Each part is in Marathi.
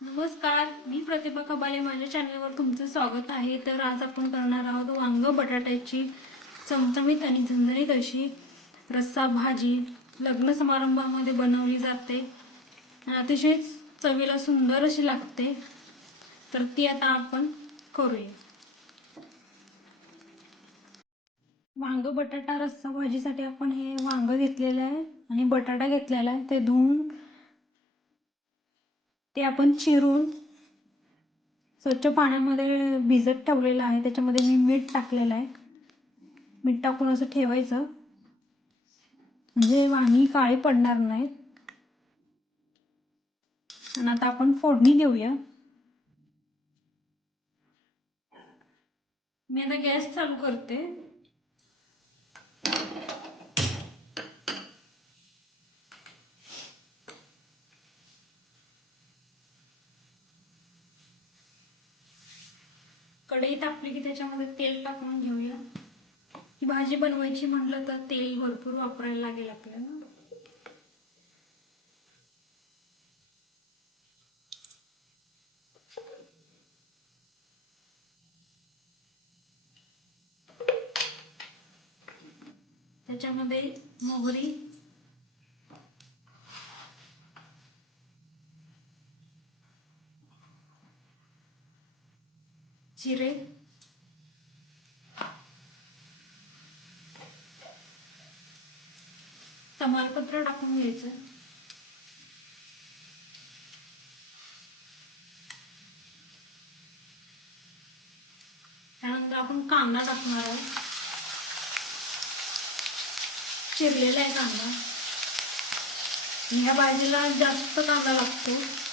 नमस्कार मी प्रतिभा कबाले. माझ्या चॅनलवर तुमचं स्वागत आहे. तर आज आपण करणार आहोत वांग बटाट्याची चमचमीत आणि झणझणीत अशी रस्सा भाजी. लग्न समारंभामध्ये बनवली जाते. अतिशय चवीला सुंदर अशी लागते. तर ती आता आपण करूया. वांग बटाटा रस्सा भाजीसाठी आपण हे वांग घेतलेलं आहे आणि बटाटा घेतलेला आहे. ते धुवून ते आपण चिरून स्वच्छ पाण्यामध्ये भिजत ठेवलेलं आहे. त्याच्यामध्ये मी मीठ टाकलेलं आहे. मीठ टाकून असं ठेवायचं. म्हणजे वांगी काळी पडणार नाहीत आणि आता आपण फोडणी देऊया. मी आता गॅस चालू करते. कढई तापली की त्याच्यामध्ये तेल टाकून घेऊया. ही भाजी बनवायची म्हटलं तर तेल भरपूर वापरायला लागेल आपल्याला. त्याच्यामध्ये मोहरी जिरे तमालपत्र टाकून घ्यायचं. त्यानंतर आपण कांदा टाकणार आहोत. चिरलेला आहे कांदा. ह्या भाजीला जास्त कांदा लागतो.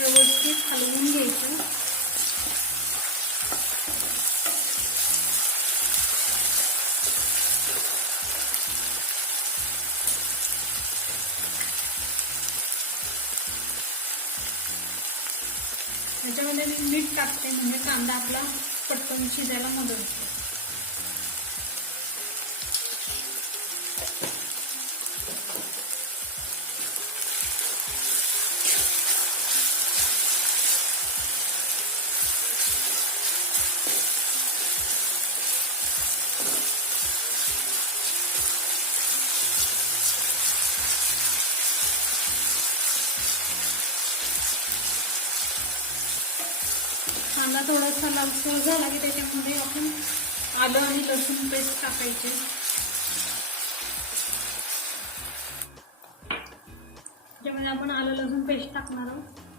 व्यवस्थित हलवून घ्यायचं. त्याच्यामध्ये मी मीठ टाकते म्हणजे कांदा आपला पटकन शिजायला मदत होते. थोडासा लालसर झाला की त्याच्यामध्ये आपण आलं आणि लसूण पेस्ट टाकायचे. त्याच्यामध्ये आपण आलं लसूण पेस्ट टाकणार आहोत.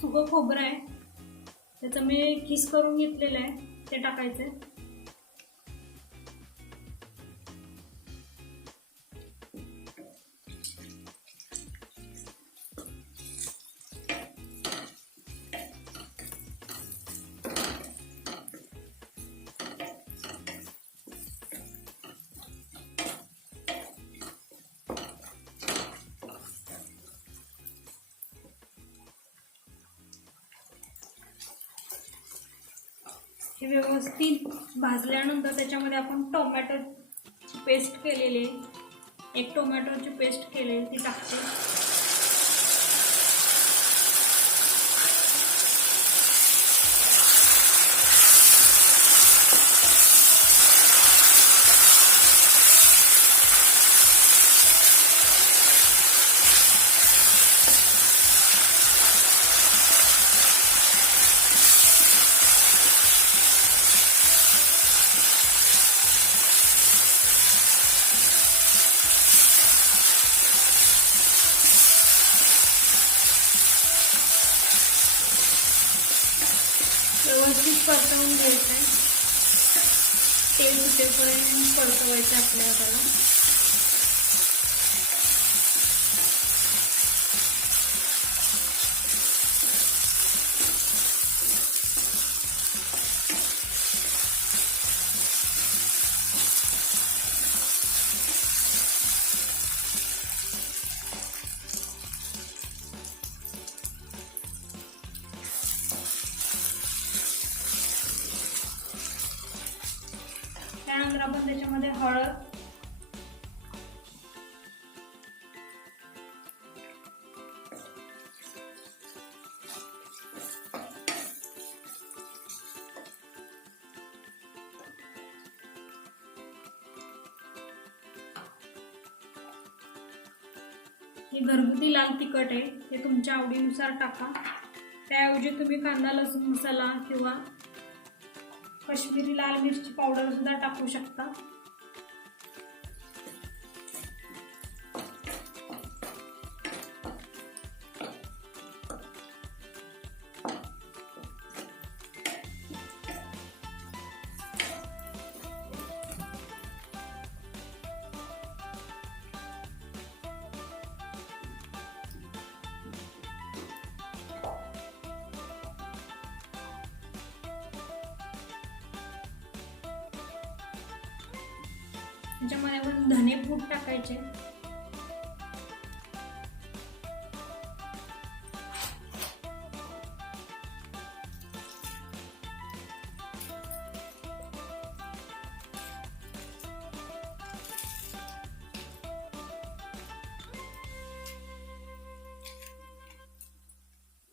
सुकं खोबरं आहे. त्याचं मी किस करून घेतलेलं आहे. ते टाकायचं आहे. हे व्यवस्थित भाजल्यानंतर त्याच्यामध्ये आपण टोमॅटो पेस्ट केलेली आहे. एक टोमॅटोची पेस्ट केलेली ती टाकते. व्यवस्थित परतवून परतवायचं आपल्याला. त्याला त्यानंतर आपण त्याच्यामध्ये? हळद. ही घरगुती लाल तिखट आहे ते तुमच्या आवडीनुसार टाका. त्याऐवजी तुम्ही कांदा लसूण मसाला किंवा कश्मीरी लाल मिरची पावडर सुद्धा टाकू शकता. त्याच्यामध्ये आपण धने पूड टाकायचे.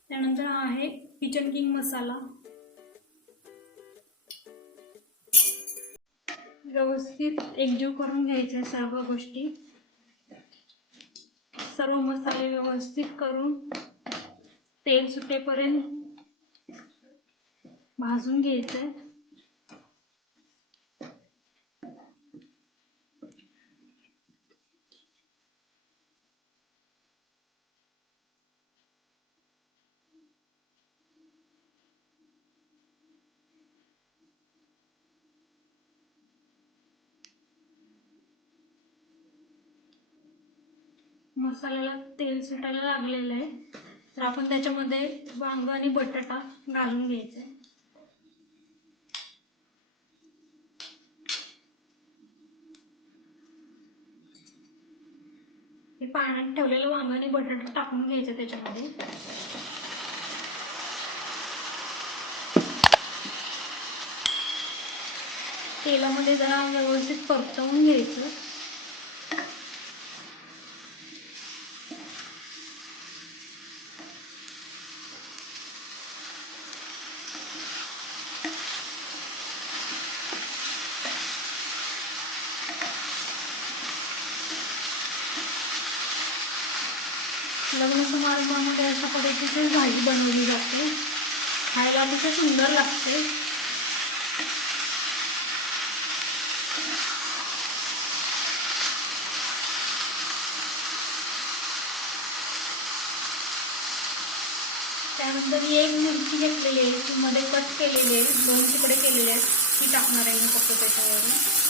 त्यानंतर आहे किचन किंग मसाला. व्यवस्थित एकजीव करून घ्यायचे सर्व गोष्टी. सर्व मसाले व्यवस्थित करून तेल सुटेपर्यंत भाजून घ्यायचे. मसाल्याला तेल सुटायला लागलेलं आहे. तर आपण त्याच्यामध्ये वांग आणि बटाटा घालून घ्यायचे हे पाण्यात ठेवलेलं वांग आणि बटाटा टाकून घ्यायचं त्याच्यामध्ये. तेलामध्ये जरा व्यवस्थित परतवून घ्यायचं. लग्न समारंभामध्ये अशा पद्धतीची भाजी बनवली जाते. खायला अतिशय सुंदर लागते. त्यानंतर ही एक मिरची घेतलेली आहे. ती मध्ये कट केलेली आहे. दोन तुकडे केलेले आहेत. ती टाकणार आहे मी फक्त त्याच्यावर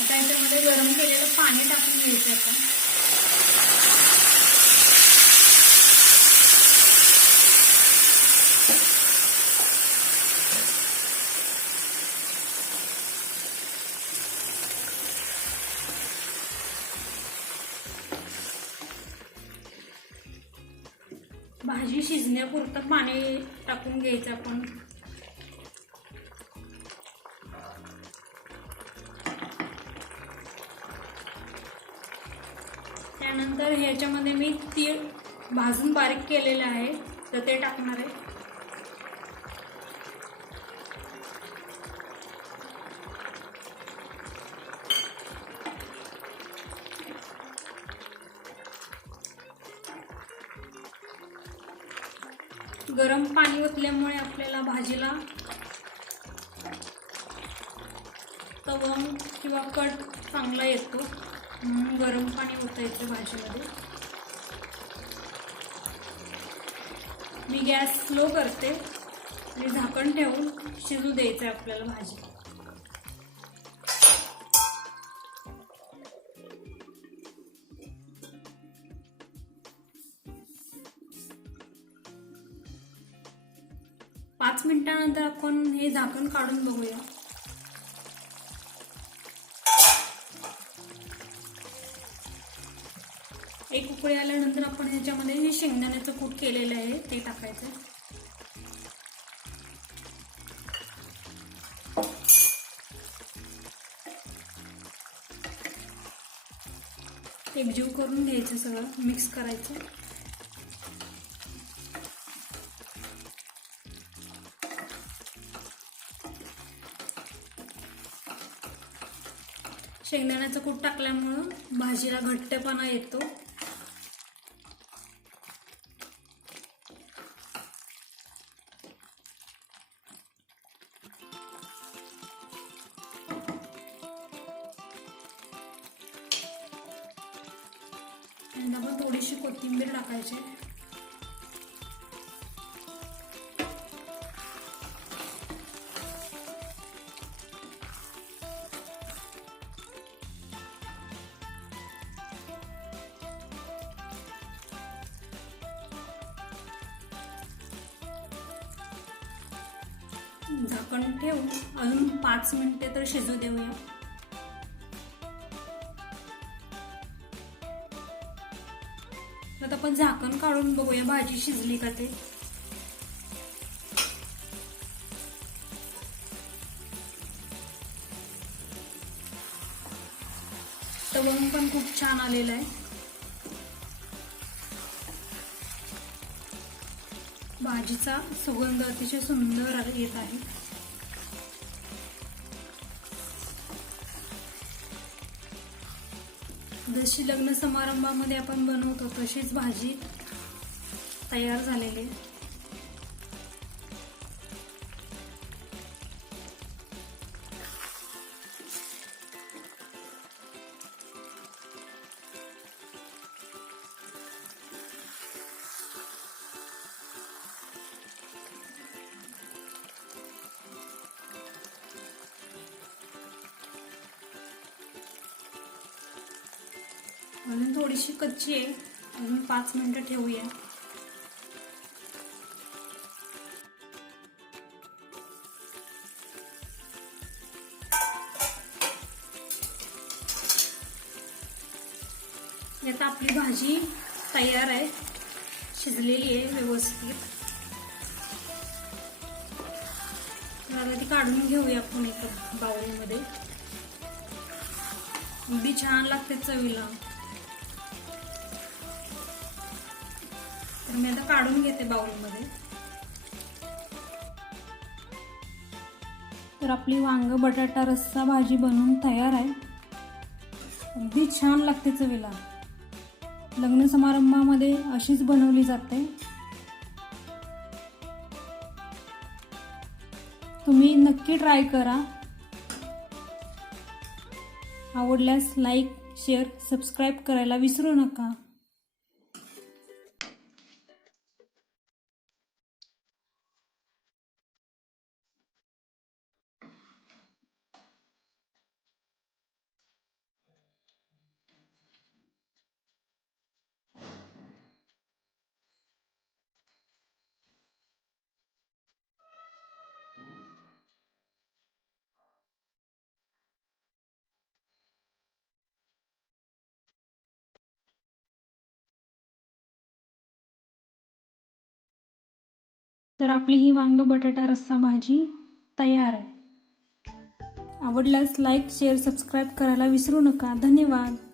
आता याच्यामध्ये गरम केलेलं घ्यायचं आपण भाजी शिजण्यापुरतं पाणी टाकून घ्यायचं आपण. त्यानंतर ह्याच्यामध्ये मी तीळ भाजून बारीक केलेले आहे. तर ते टाकणार आहे. गरम पाणी ओतल्यामुळे आपल्याला भाजीला तवंग किंवा कट चांगला येतो. म्हणून गरम पाणी होतं इथे भाजीमध्ये. मी गॅस स्लो करते आणि झाकण ठेवून शिजू द्यायचं आहे आपल्याला भाजी. पाच मिनिटानंतर आपण हे झाकण काढून बघूया. एक उकळी आल्यानंतर आपण ह्याच्यामध्ये हे शेंगदाण्याचं कूट केलेलं आहे ते टाकायचं. एकजीव करून घ्यायचं सगळं मिक्स करायचं. शेंगदाण्याचं कूट टाकल्यामुळं भाजीला घट्टपणा येतो. झाकण ठेवून अजून पाच मिनिटे तर शिजू देऊया. आता आपण झाकण काढून बघूया भाजी शिजली का ते. तवंग पण खूप छान आलेलं आहे. भाजीचा सुगंध अतिशय सुंदर येत आहे. जशी लग्न समारंभामध्ये आपण बनवतो तशीच भाजी तयार झालेली आहे. अजून थोडीशी कच्ची आहे. अजून पाच मिनिटं ठेवूया. आता आपली भाजी तयार आहे. शिजलेली आहे व्यवस्थित. आता ती काढून घेऊया आपण एका बावलीमध्ये अगदी छान लागते चवीला. तर मी आता काढून घेते बाउलमध्ये. तर आपली वांग बटाटा रस्सा भाजी बनवून तयार आहे. अगदी छान लागते चवीला. लग्न समारंभामध्ये अशीच बनवली जाते. तुम्ही नक्की ट्राय करा. आवडल्यास लाईक शेअर सबस्क्राईब करायला विसरू नका. तर आपली ही वांग बटाटा रस्सा भाजी तयार आहे. आवडल्यास लाईक शेअर सबस्क्राईब करायला विसरू नका. धन्यवाद.